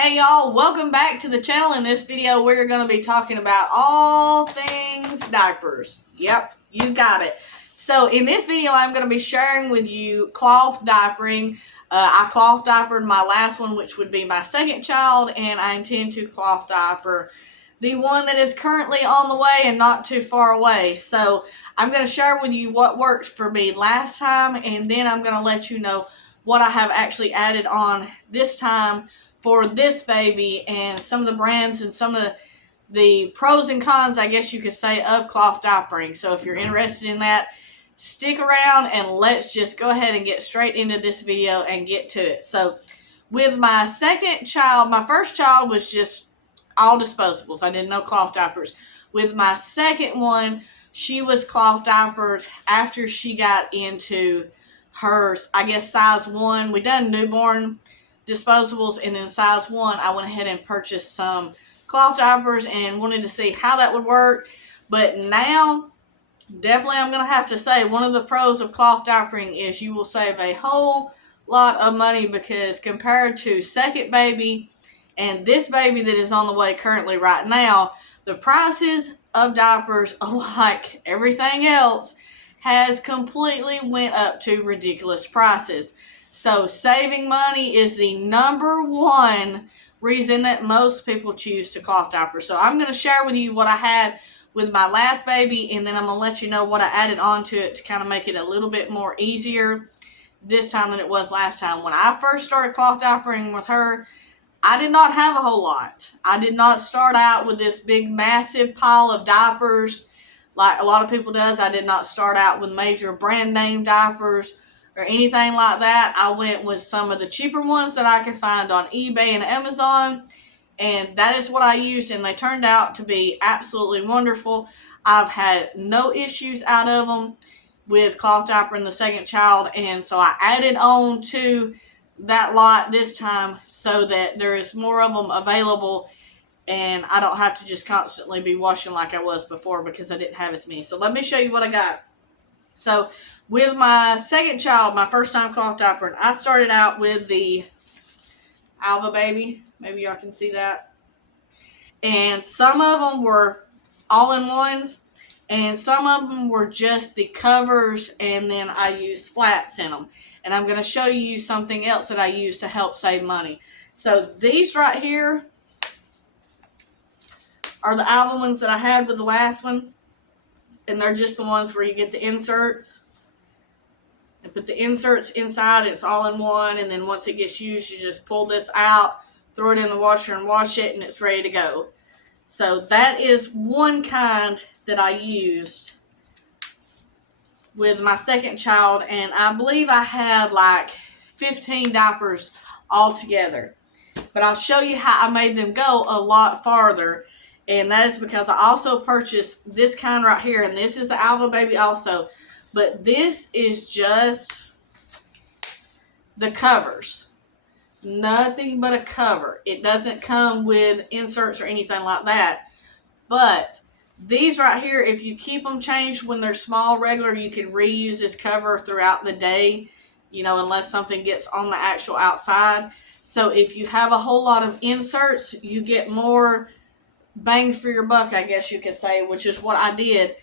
Hey y'all, welcome back to the channel. In this video, we're going to be talking about all things diapers. Yep, you got it. So in this video, I'm going to be sharing with you cloth diapering. I cloth diapered my last one, which would be my second child, and I intend to cloth diaper the one that is currently on the way and not too far away. So I'm going to share with you what worked for me last time, and then I'm going to let you know what I have actually added on this time for this baby, and some of the brands and some of the pros and cons, I guess you could say, of cloth diapering. So if you're interested in that, stick around and let's just go ahead and get straight into this video and get to it. So with my second child, my first child was just all disposables. I didn't know cloth diapers. With my second one, she was cloth diapered after she got into her, I guess, size 1. We done newborn disposables, and then size 1 I went ahead and purchased some cloth diapers and wanted to see how that would work. But now definitely I'm going to have to say one of the pros of cloth diapering is you will save a whole lot of money, because compared to second baby and this baby that is on the way currently right now, the prices of diapers, like everything else, has completely went up to ridiculous prices. So saving money is the number one reason that most people choose to cloth diaper. So I'm going to share with you what I had with my last baby, and then I'm going to let you know what I added onto it to kind of make it a little bit more easier this time than it was last time. When I first started cloth diapering with her, I did not have a whole lot. I did not start out with this big massive pile of diapers like a lot of people does. I did not start out with major brand name diapers or anything like that. I went with some of the cheaper ones that I could find on eBay and Amazon, and that is what I used, and they turned out to be absolutely wonderful. I've had no issues out of them with cloth diapering the second child, and so I added on to that lot this time so that there is more of them available, and I don't have to just constantly be washing like I was before because I didn't have as many. So let me show you what I got. So with my second child, my first time cloth diapering, I started out with the Alva Baby. Maybe y'all can see that. And some of them were all-in-ones, and some of them were just the covers, and then I used flats in them. And I'm going to show you something else that I use to help save money. So these right here are the Alva ones that I had with the last one. And they're just the ones where you get the inserts. And put the inserts inside. It's all in one. And then once it gets used, you just pull this out, throw it in the washer and wash it, and it's ready to go. So that is one kind that I used with my second child, and I believe I had like 15 diapers altogether. But I'll show you how I made them go a lot farther, and that is because I also purchased this kind right here, and this is the Alva Baby also, but this is just the covers. Nothing but a cover. It doesn't come with inserts or anything like that, but these right here, if you keep them changed when they're small, regular, you can reuse this cover throughout the day, unless something gets on the actual outside. So if you have a whole lot of inserts, you get more bang for your buck, I guess you could say, which is what I did.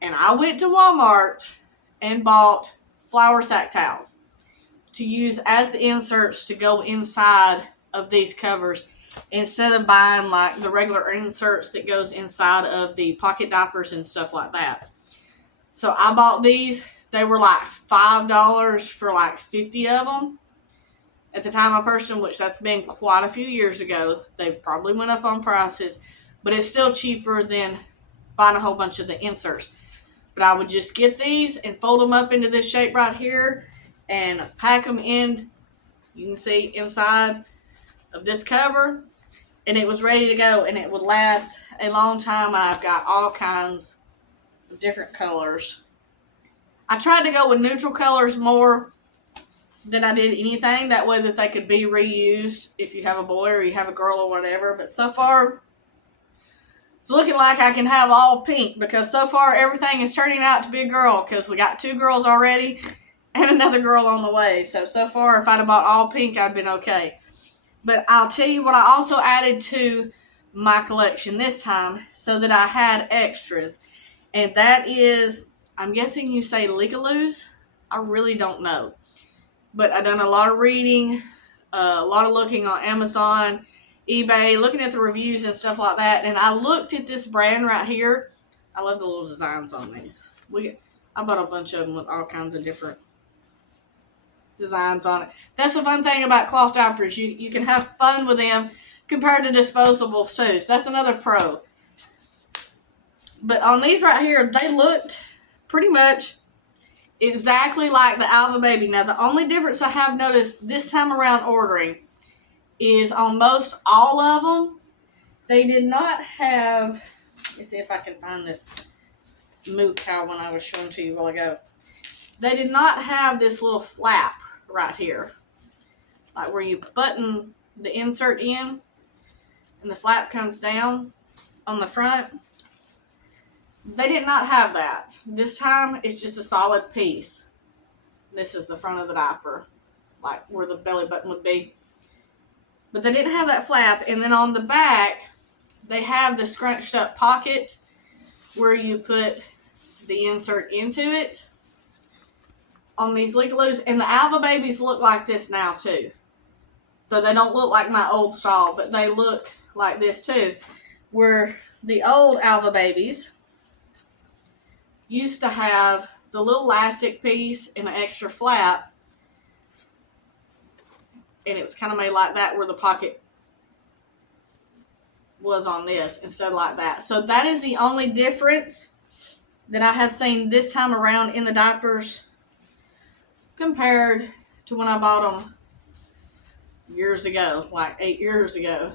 And I went to Walmart and bought flour sack towels to use as the inserts to go inside of these covers, instead of buying like the regular inserts that goes inside of the pocket diapers and stuff like that. So I bought these. They were like $5 for like 50 of them at the time I purchased them, which that's been quite a few years ago. They probably went up on prices, but it's still cheaper than buying a whole bunch of the inserts. But I would just get these and fold them up into this shape right here and pack them in, you can see, inside of this cover, and it was ready to go, and it would last a long time. I've got all kinds of different colors. I tried to go with neutral colors more than I did anything, that way that they could be reused if you have a boy or you have a girl or whatever. But so far, it's looking like I can have all pink, because so far everything is turning out to be a girl, because we got 2 girls already and another girl on the way. So far, if I'd have bought all pink, I'd been okay. But I'll tell you what I also added to my collection this time so that I had extras. And that is, I'm guessing you say Leakaloos. I really don't know. But I've done a lot of reading, a lot of looking on Amazon, eBay, looking at the reviews and stuff like that. And I looked at this brand right here. I love the little designs on these. I bought a bunch of them with all kinds of different designs on it. That's the fun thing about cloth diapers. You can have fun with them compared to disposables too. So that's another pro. But on these right here, they looked pretty much exactly like the Alva Baby. Now, the only difference I have noticed this time around ordering is on most all of them, they did not have, let me see if I can find this moo cow one I was showing to you a while ago. They did not have this little flap right here, like where you button the insert in and the flap comes down on the front. They did not have that. This time, it's just a solid piece. This is the front of the diaper, like where the belly button would be. But they didn't have that flap. And then on the back, they have the scrunched up pocket where you put the insert into it on these Leakaloos. And the Alva Babies look like this now too. So they don't look like my old style, but they look like this too. Where the old Alva Babies used to have the little elastic piece and an extra flap, and it was kind of made like that where the pocket was on this instead of like that. So that is the only difference that I have seen this time around in the diapers compared to when I bought them years ago, like 8 years ago.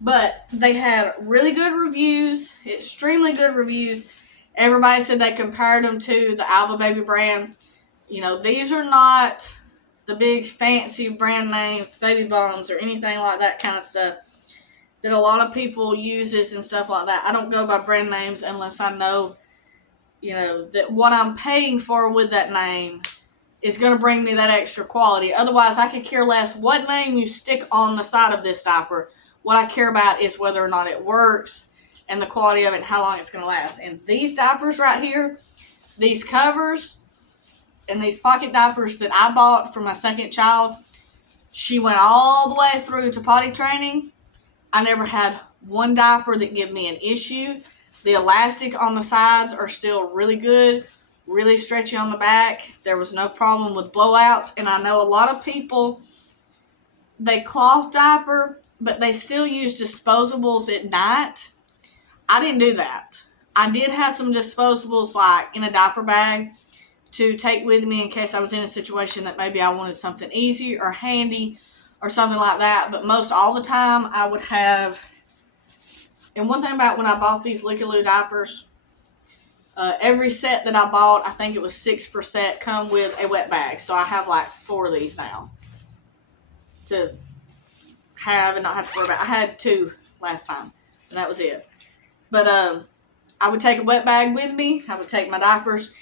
But they had really good reviews, extremely good reviews. Everybody said they compared them to the Alva Baby brand. You know, these are not the big fancy brand names, Baby Bombs, or anything like that kind of stuff that a lot of people uses and stuff like that. I don't go by brand names unless I know, you know, that what I'm paying for with that name is going to bring me that extra quality. Otherwise, I could care less what name you stick on the side of this diaper. What I care about is whether or not it works and the quality of it and how long it's going to last. And these diapers right here, these covers and these pocket diapers that I bought for my second child, she went all the way through to potty training. I never had one diaper that gave me an issue. The elastic on the sides are still really good, really stretchy on the back. There was no problem with blowouts. And I know a lot of people, they cloth diaper, but they still use disposables at night. I didn't do that. I did have some disposables like in a diaper bag to take with me in case I was in a situation that maybe I wanted something easy or handy or something like that. But most all the time I would have, and one thing about when I bought these Leakaloo diapers, every set that I bought, I think it was 6%, come with a wet bag. So I have like 4 of these now to have and not have to worry about. I had 2 last time, and that was it. But I would take a wet bag with me. I would take my diapers,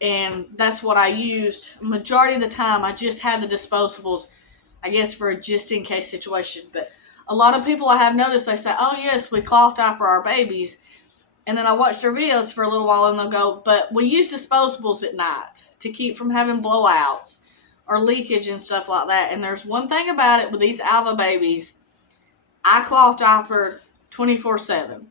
and that's what I used. Majority of the time, I just had the disposables, I guess, for a just-in-case situation. But a lot of people I have noticed, they say, oh, yes, we cloth diaper our babies. And then I watch their videos for a little while, and they'll go, but we use disposables at night to keep from having blowouts or leakage and stuff like that. And there's one thing about it with these Alva Babies, I cloth diapered 24/7.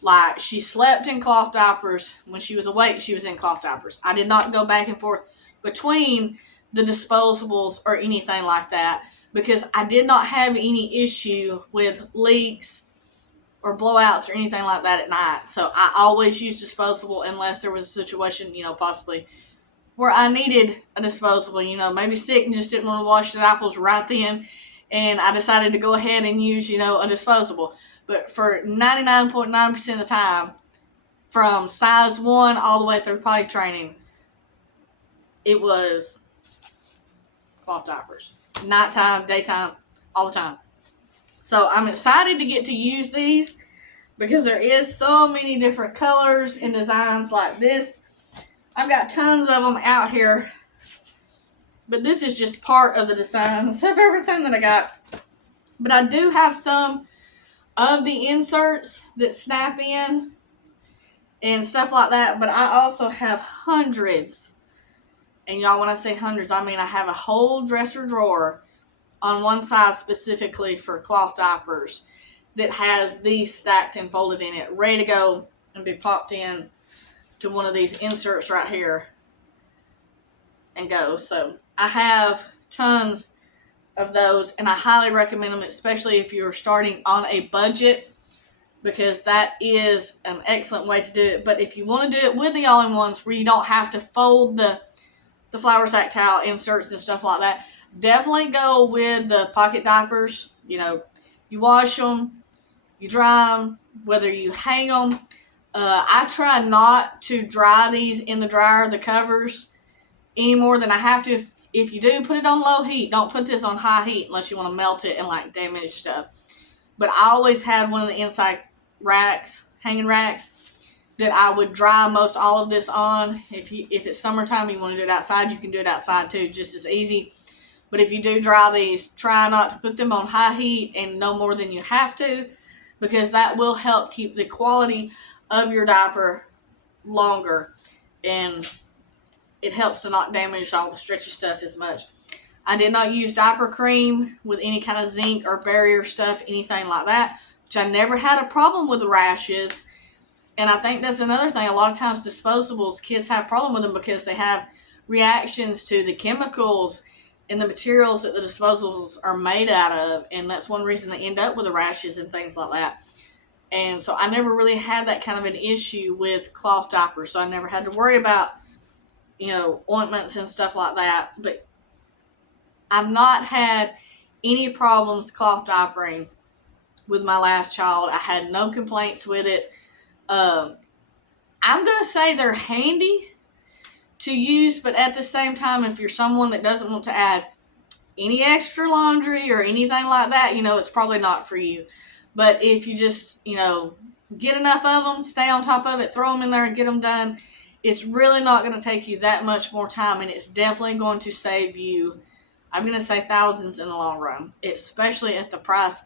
Like, she slept in cloth diapers. When she was awake, she was in cloth diapers. I did not go back and forth between the disposables or anything like that because I did not have any issue with leaks or blowouts or anything like that at night. So I always used disposable unless there was a situation, you know, possibly where I needed a disposable, you know, maybe sick and just didn't want to wash the apples right then. And I decided to go ahead and use, you know, a disposable. But for 99.9% of the time, from size 1 all the way through potty training, it was cloth diapers. Nighttime, daytime, all the time. So I'm excited to get to use these because there is so many different colors and designs like this. I've got tons of them out here But this is just part of the designs of everything that I got. But I do have some of the inserts that snap in and stuff like that. But I also have hundreds. And y'all, when I say hundreds, I mean I have a whole dresser drawer on one side specifically for cloth diapers that has these stacked and folded in it, ready to go and be popped in to one of these inserts right here and go. So I have tons of those, and I highly recommend them, especially if you're starting on a budget, because that is an excellent way to do it. But if you want to do it with the all-in-ones where you don't have to fold the flour sack towel inserts and stuff like that, definitely go with the pocket diapers. You know, you wash them, you dry them, whether you hang them. I try not to dry these in the dryer, the covers, any more than I have to. If you do, put it on low heat. Don't put this on high heat unless you want to melt it and like damage stuff. But I always had one of the inside racks, hanging racks, that I would dry most all of this on. If it's summertime, you want to do it outside, you can do it outside too, just as easy. But if you do dry these, try not to put them on high heat and no more than you have to, because that will help keep the quality of your diaper longer, and it helps to not damage all the stretchy stuff as much. I did not use diaper cream with any kind of zinc or barrier stuff, anything like that, which I never had a problem with the rashes. And I think that's another thing. A lot of times disposables, kids have a problem with them because they have reactions to the chemicals and the materials that the disposables are made out of. And that's one reason they end up with the rashes and things like that. And so I never really had that kind of an issue with cloth diapers. So I never had to worry about, ointments and stuff like that. But I've not had any problems cloth diapering with my last child. I had no complaints with it. I'm going to say they're handy to use, but at the same time, if you're someone that doesn't want to add any extra laundry or anything like that, it's probably not for you. But if you just, get enough of them, stay on top of it, throw them in there and get them done, it's really not going to take you that much more time, and it's definitely going to save you, I'm going to say, thousands in the long run, especially at the price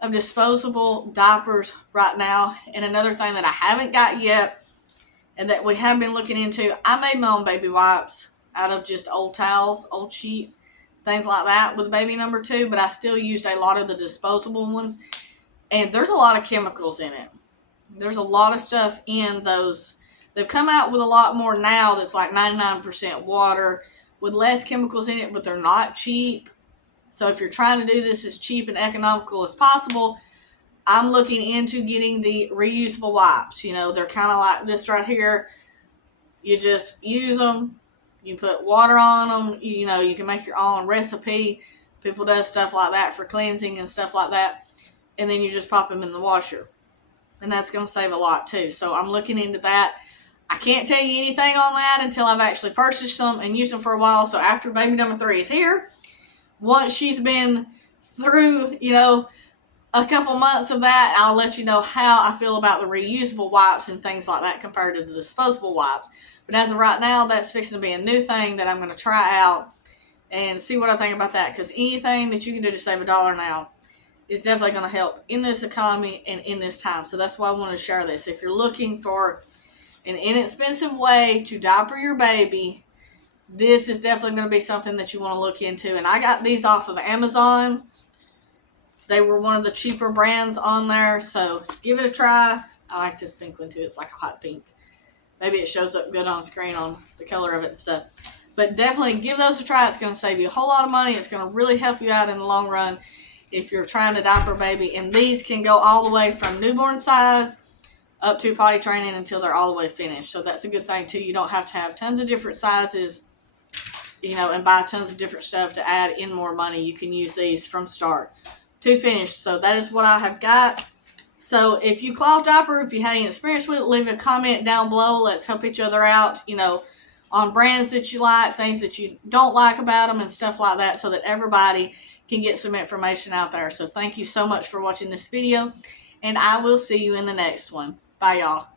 of disposable diapers right now. And another thing that I haven't got yet and that we have been looking into, I made my own baby wipes out of just old towels, old sheets, things like that with baby number 2, but I still used a lot of the disposable ones. And there's a lot of chemicals in it. There's a lot of stuff in those. They've come out with a lot more now that's like 99% water with less chemicals in it, but they're not cheap. So if you're trying to do this as cheap and economical as possible, I'm looking into getting the reusable wipes. They're kind of like this right here. You just use them. You put water on them. You can make your own recipe. People do stuff like that for cleansing and stuff like that. And then you just pop them in the washer. And that's going to save a lot too. So I'm looking into that. I can't tell you anything on that until I've actually purchased them and used them for a while. So after baby number 3 is here, once she's been through, a couple months of that, I'll let you know how I feel about the reusable wipes and things like that compared to the disposable wipes. But as of right now, that's fixing to be a new thing that I'm going to try out and see what I think about that. Because anything that you can do to save $1 now is definitely going to help in this economy and in this time. So that's why I want to share this. If you're looking for an inexpensive way to diaper your baby, this is definitely going to be something that you want to look into. And I got these off of Amazon. They were one of the cheaper brands on there, so give it a try. I like this pink one too. It's like a hot pink. Maybe it shows up good on screen on the color of it and stuff. But definitely give those a try. It's going to save you a whole lot of money. It's going to really help you out in the long run if you're trying to diaper a baby. And these can go all the way from newborn size up to potty training until they're all the way finished. So that's a good thing too. You don't have to have tons of different sizes, and buy tons of different stuff to add in more money. You can use these from start to finish. So that is what I have got. So if you cloth diaper, if you had any experience with it, leave a comment down below. Let's help each other out, on brands that you like, things that you don't like about them and stuff like that, so that everybody can get some information out there. So thank you so much for watching this video, and I will see you in the next one. Bye, y'all.